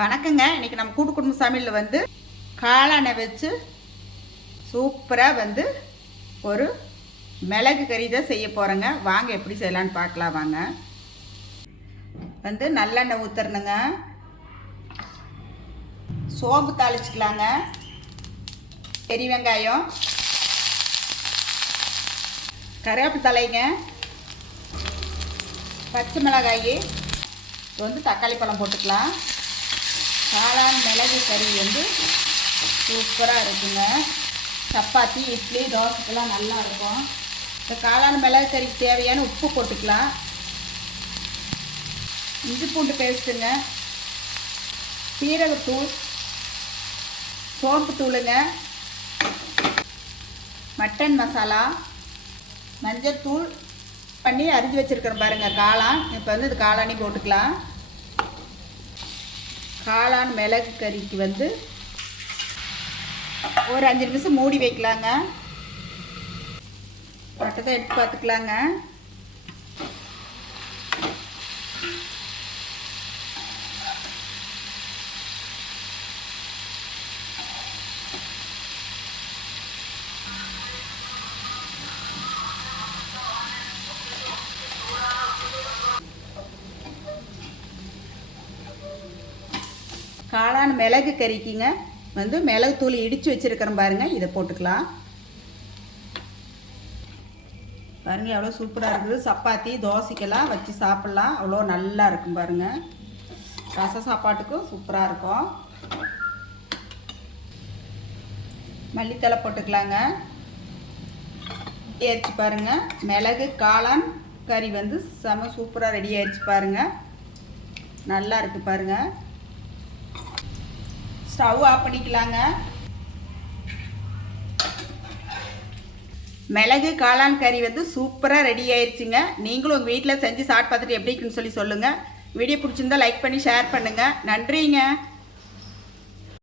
வணக்கங்க. இன்றைக்கி நம்ம கூட்டு குடும்ப சமையலில் வந்து காளானை வச்சு சூப்பராக வந்து ஒரு மிளகு கறி தான் செய்ய போகிறேங்க. வாங்க எப்படி செய்யலான்னு பார்க்கலாம். வாங்க. வந்து நல்லெண்ணெய் ஊற்றுறணுங்க. சோம்பு தாளிச்சிக்கலாங்க. பெரிய வெங்காயம், கருவேப்பிலை தலைங்க, பச்சை மிளகாய், வந்து தக்காளி பழம் போட்டுக்கலாம். காளான் மிளகு கறி வந்து சூப்பராக இருக்குங்க. சப்பாத்தி, இட்லி, தோசைக்கெல்லாம் நல்லா இருக்கும். இந்த காளான் மிளகு கறிக்கு தேவையான உப்பு போட்டுக்கலாம். இஞ்சி பூண்டு பேஸ்ட்டுங்க, சீரகத்தூள், சோம்பு தூளுங்க, மட்டன் மசாலா, மஞ்சள் தூள் பண்ணி அரிஞ்சு வச்சுருக்கிறேன் பாருங்கள் காளான். இப்போ வந்து இது காளானி போட்டுக்கலாம். காளான் மிளகு கறிக்கு வந்து ஒரு 5 நிமிஷம் மூடி வைக்கலாங்க. மட்டும் எடுத்து பார்த்துக்கலாங்க. காளான் மிளகு கறிக்குங்க வந்து மிளகு தூள் இடித்து வச்சுருக்கிறேன் பாருங்கள். இதை போட்டுக்கலாம். பாருங்கள் எவ்வளோ சூப்பராக இருக்குது. சப்பாத்தி, தோசைக்கெல்லாம் வச்சு சாப்பிட்லாம். அவ்வளோ நல்லா இருக்கும் பாருங்கள். ரச சாப்பாட்டுக்கும் சூப்பராக இருக்கும். மல்லித்தலை போட்டுக்கலாங்க. ஆயிடுச்சு பாருங்கள். மிளகு காளான் கறி வந்து செம சூப்பராக ரெடி ஆயிடுச்சு பாருங்கள். நல்லா இருக்குது பாருங்கள். ஸ்டவ் ஆஃப் பண்ணிக்கலாங்க. மிளகு காளான் கறி வந்து சூப்பராக ரெடி ஆயிடுச்சுங்க. நீங்களும் உங்கள் வீட்டில் செஞ்சு சாப்பிட்டு பார்த்துட்டு எப்படி இருக்குன்னு சொல்லி சொல்லுங்கள். வீடியோ பிடிச்சிருந்தா லைக் பண்ணி ஷேர் பண்ணுங்கள். நன்றிங்க.